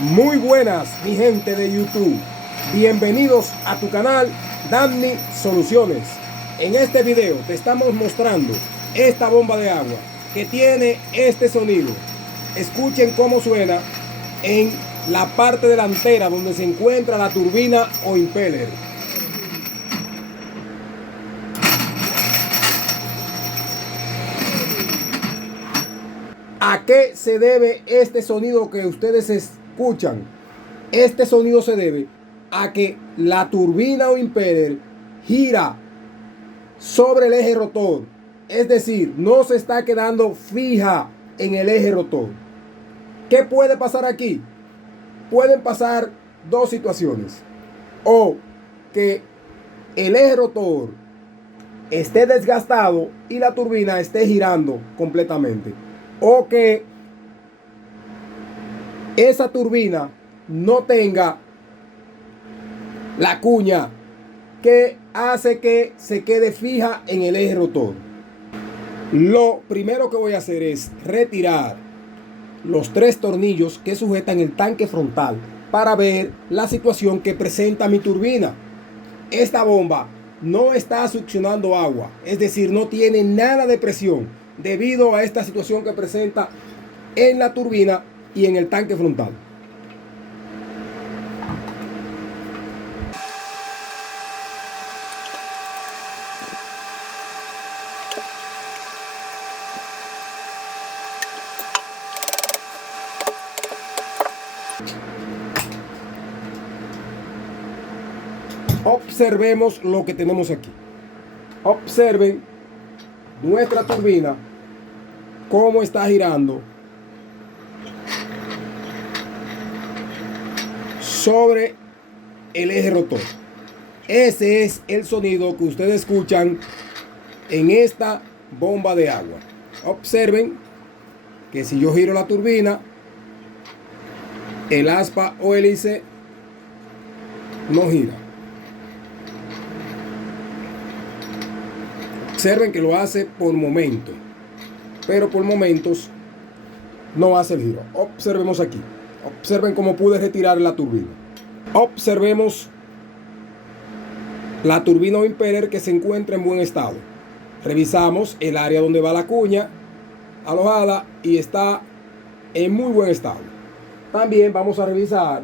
Muy buenas, mi gente de YouTube. Bienvenidos a tu canal Danny Soluciones. En este video te estamos mostrando esta bomba de agua que tiene este sonido. Escuchen cómo suena en la parte delantera donde se encuentra la turbina o impeller. ¿A qué se debe este sonido que ustedes escuchan? Este sonido se debe a que la turbina o impeller gira sobre el eje rotor. Es decir, no se está quedando fija en el eje rotor. ¿Qué puede pasar aquí? Pueden pasar dos situaciones. O que el eje rotor esté desgastado y la turbina esté girando completamente. O que esa turbina no tenga la cuña que hace que se quede fija en el eje rotor. Lo primero que voy a hacer es retirar los 3 tornillos que sujetan el tanque frontal para ver la situación que presenta mi turbina. Esta bomba no está succionando agua, es decir, no tiene nada de presión debido a esta situación que presenta en la turbina y en el tanque frontal. Observemos lo que tenemos aquí. Observen nuestra turbina cómo está girando sobre el eje rotor. Ese es el sonido que ustedes escuchan en esta bomba de agua. Observen que si yo giro la turbina, el aspa o hélice no gira. Observen que lo hace por momentos, pero por momentos no hace el giro. Observemos aquí. Observen cómo pude retirar la turbina. Observemos la turbina o impeller que se encuentra en buen estado. Revisamos el área donde va la cuña alojada y está en muy buen estado. También vamos a revisar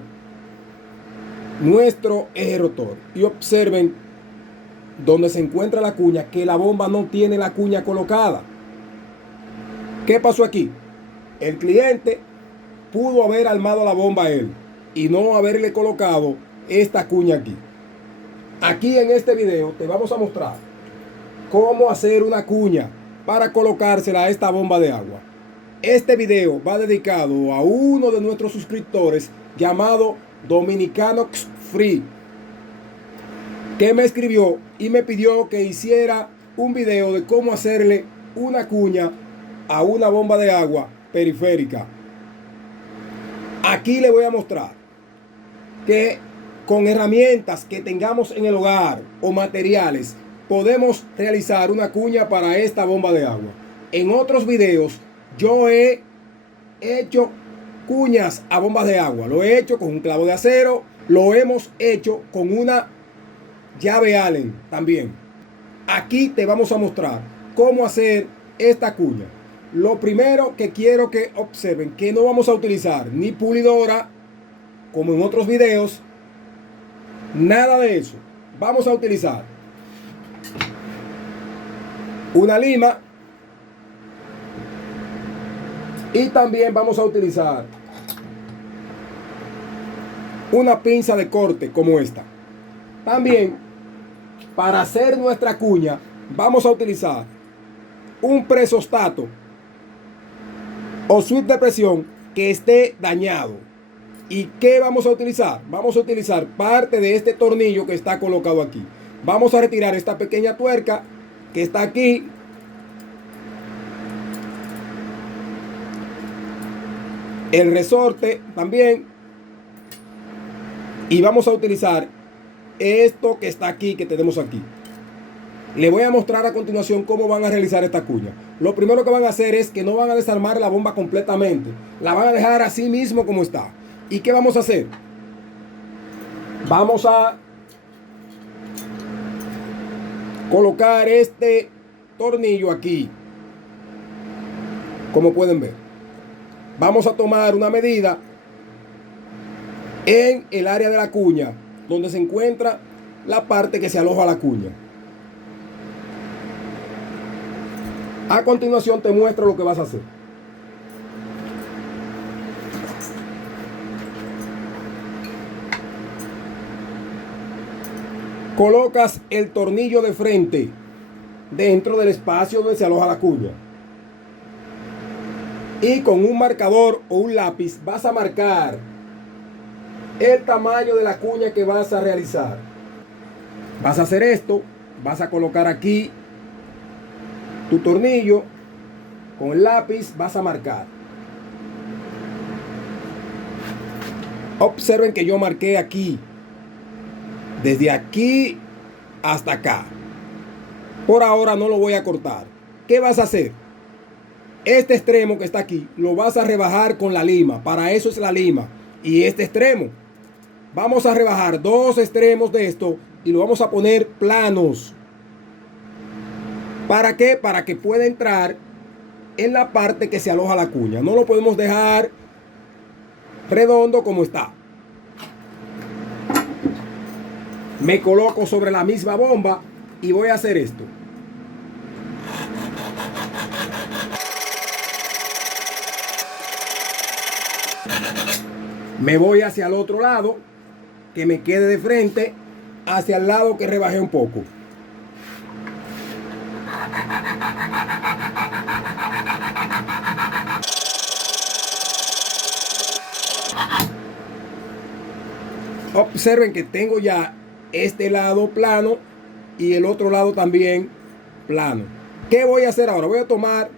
nuestro eje rotor y observen donde se encuentra la cuña, que la bomba no tiene la cuña colocada. ¿Qué pasó aquí? El cliente pudo haber armado la bomba él y no haberle colocado esta cuña aquí. Aquí en este video te vamos a mostrar cómo hacer una cuña para colocársela a esta bomba de agua. Este video va dedicado a uno de nuestros suscriptores llamado Dominicanox Free, que me escribió y me pidió que hiciera un video de cómo hacerle una cuña a una bomba de agua periférica. Aquí le voy a mostrar que con herramientas que tengamos en el hogar o materiales podemos realizar una cuña para esta bomba de agua. En otros videos yo he hecho cuñas a bombas de agua. Lo he hecho con un clavo de acero, lo hemos hecho con una llave Allen también. Aquí te vamos a mostrar cómo hacer esta cuña. Lo primero que quiero que observen que no vamos a utilizar ni pulidora como en otros videos, nada de eso. Vamos a utilizar una lima y también vamos a utilizar una pinza de corte como esta. También para hacer nuestra cuña vamos a utilizar un presostato o switch de presión que esté dañado. ¿Y qué vamos a utilizar? Vamos a utilizar parte de este tornillo que está colocado aquí. Vamos a retirar esta pequeña tuerca que está aquí. El resorte también. Y vamos a utilizar esto que está aquí, que tenemos aquí. Le voy a mostrar a continuación cómo van a realizar esta cuña. Lo primero que van a hacer es que no van a desarmar la bomba completamente. La van a dejar así mismo como está. ¿Y qué vamos a hacer? Vamos a colocar este tornillo aquí. Como pueden ver, vamos a tomar una medida en el área de la cuña, donde se encuentra la parte que se aloja a la cuña. A continuación te muestro lo que vas a hacer. Colocas el tornillo de frente dentro del espacio donde se aloja la cuña. Y con un marcador o un lápiz vas a marcar el tamaño de la cuña que vas a realizar. Vas a hacer esto, vas a colocar aquí tu tornillo, con el lápiz vas a marcar. Observen que yo marqué aquí, desde aquí hasta acá. Por ahora no lo voy a cortar. ¿Qué vas a hacer? Este extremo que está aquí lo vas a rebajar con la lima. Para eso es la lima. Y este extremo, vamos a rebajar dos extremos de esto y lo vamos a poner planos. ¿Para qué? Para que pueda entrar en la parte que se aloja la cuña. No lo podemos dejar redondo como está. Me coloco sobre la misma bomba y voy a hacer esto. Me voy hacia el otro lado, que me quede de frente, hacia el lado que rebajé un poco. Observen que tengo ya este lado plano y el otro lado también plano. ¿Qué voy a hacer ahora? Voy a tomar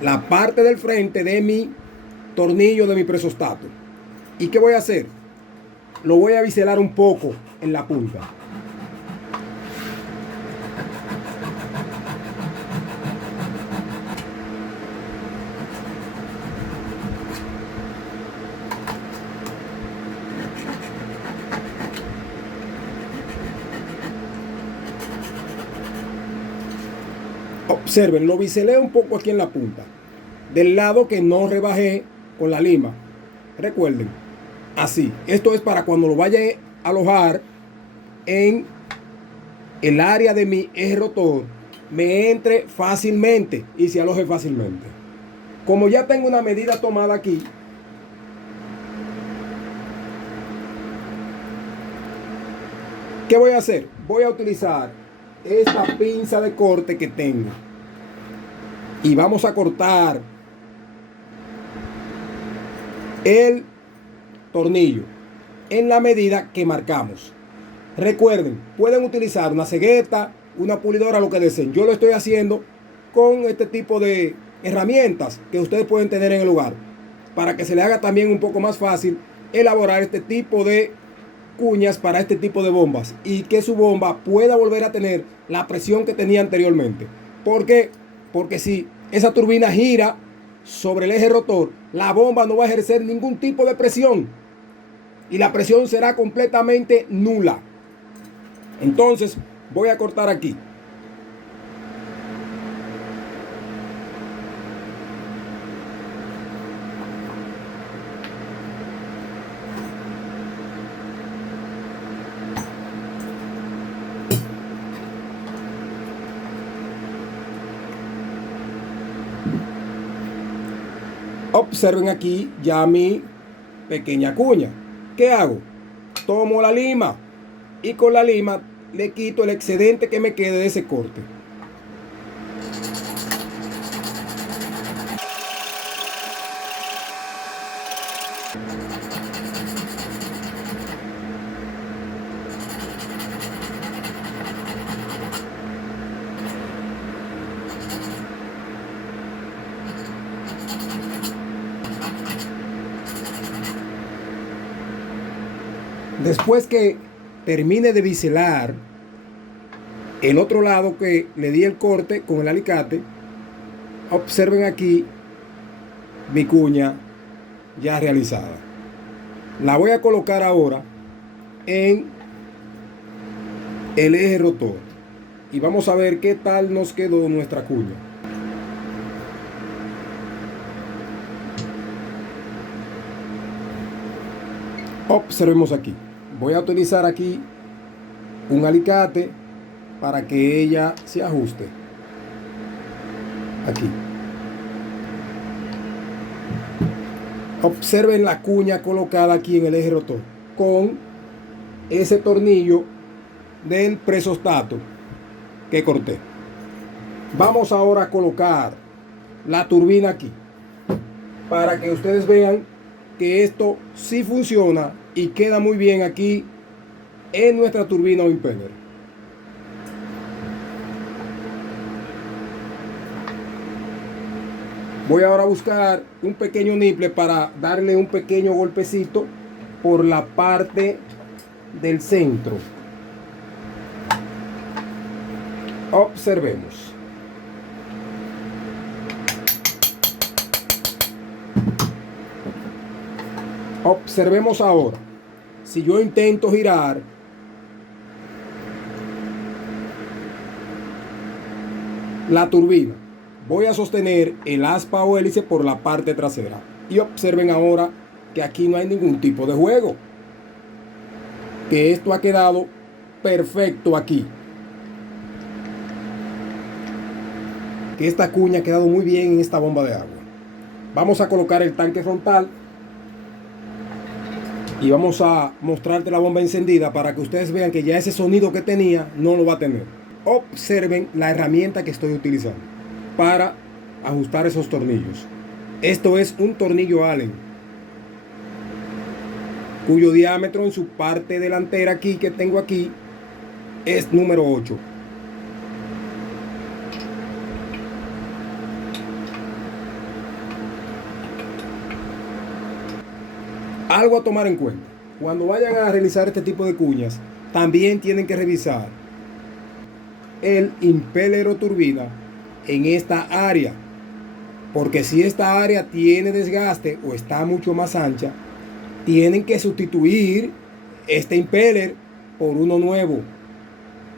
la parte del frente de mi tornillo de mi presostato. ¿Y qué voy a hacer? Lo voy a biselar un poco en la punta. Observen, lo biselé un poco aquí en la punta, del lado que no rebajé con la lima. Recuerden, así. Esto es para cuando lo vaya a alojar en el área de mi eje rotor, me entre fácilmente y se aloje fácilmente. Como ya tengo una medida tomada aquí, ¿qué voy a hacer? Voy a utilizar esta pinza de corte que tengo y vamos a cortar el tornillo en la medida que marcamos. Recuerden, pueden utilizar una cegueta, una pulidora, lo que deseen. Yo lo estoy haciendo con este tipo de herramientas que ustedes pueden tener en el lugar, para que se le haga también un poco más fácil elaborar este tipo de cuñas para este tipo de bombas y que su bomba pueda volver a tener la presión que tenía anteriormente. ¿Por qué? Porque si esa turbina gira sobre el eje rotor, la bomba no va a ejercer ningún tipo de presión y la presión será completamente nula. Entonces voy a cortar aquí. Observen aquí ya mi pequeña cuña. ¿Qué hago? Tomo la lima y con la lima le quito el excedente que me quede de ese corte. Después que termine de biselar el otro lado que le di el corte con el alicate, observen aquí mi cuña ya realizada. La voy a colocar ahora en el eje rotor y vamos a ver qué tal nos quedó nuestra cuña. Observemos aquí. Voy a utilizar aquí un alicate para que ella se ajuste. Aquí. Observen la cuña colocada aquí en el eje rotor con ese tornillo del presostato que corté. Vamos ahora a colocar la turbina aquí para que ustedes vean que esto sí funciona y queda muy bien aquí en nuestra turbina o impeller. Voy ahora a buscar un pequeño niple para darle un pequeño golpecito por la parte del centro. Observemos. Observemos ahora. Si yo intento girar la turbina, voy a sostener el aspa o hélice por la parte trasera. Y observen ahora que aquí no hay ningún tipo de juego. Que esto ha quedado perfecto aquí. Que esta cuña ha quedado muy bien en esta bomba de agua. Vamos a colocar el tanque frontal. Y vamos a mostrarte la bomba encendida para que ustedes vean que ya ese sonido que tenía no lo va a tener. Observen la herramienta que estoy utilizando para ajustar esos tornillos. Esto es un tornillo Allen, cuyo diámetro en su parte delantera aquí que tengo aquí es número 8. Algo a tomar en cuenta: cuando vayan a realizar este tipo de cuñas, también tienen que revisar el impeller o turbina en esta área, porque si esta área tiene desgaste o está mucho más ancha, tienen que sustituir este impeller por uno nuevo.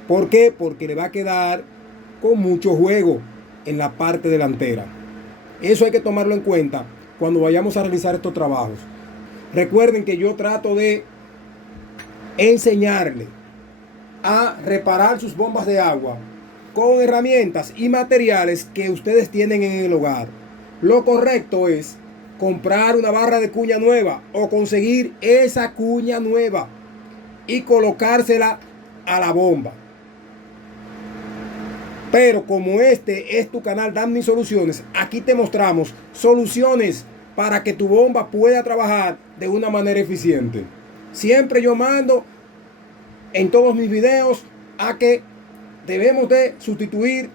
¿Por qué? Porque le va a quedar con mucho juego en la parte delantera. Eso hay que tomarlo en cuenta cuando vayamos a realizar estos trabajos. Recuerden que yo trato de enseñarle a reparar sus bombas de agua con herramientas y materiales que ustedes tienen en el hogar. Lo correcto es comprar una barra de cuña nueva o conseguir esa cuña nueva y colocársela a la bomba. Pero como este es tu canal Danny Soluciones, aquí te mostramos soluciones para que tu bomba pueda trabajar de una manera eficiente. Siempre yo mando en todos mis videos a que debemos de sustituir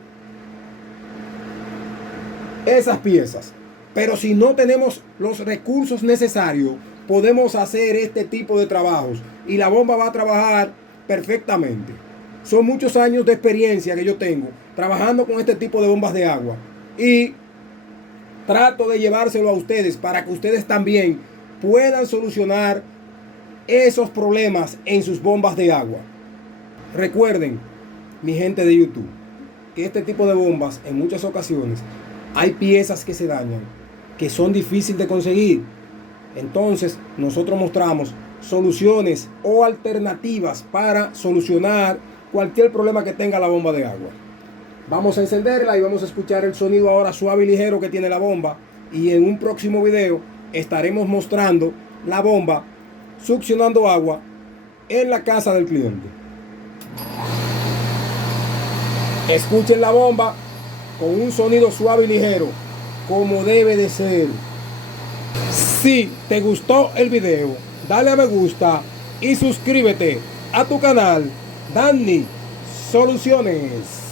esas piezas. Pero si no tenemos los recursos necesarios, podemos hacer este tipo de trabajos y la bomba va a trabajar perfectamente. Son muchos años de experiencia que yo tengo trabajando con este tipo de bombas de agua y trato de llevárselo a ustedes para que ustedes también puedan solucionar esos problemas en sus bombas de agua. Recuerden, mi gente de YouTube, que este tipo de bombas en muchas ocasiones hay piezas que se dañan, que son difíciles de conseguir. Entonces nosotros mostramos soluciones o alternativas para solucionar cualquier problema que tenga la bomba de agua. Vamos a encenderla y vamos a escuchar el sonido ahora suave y ligero que tiene la bomba. Y en un próximo video estaremos mostrando la bomba succionando agua en la casa del cliente. Escuchen la bomba con un sonido suave y ligero, como debe de ser. Si te gustó el video, dale a me gusta y suscríbete a tu canal Danny Soluciones.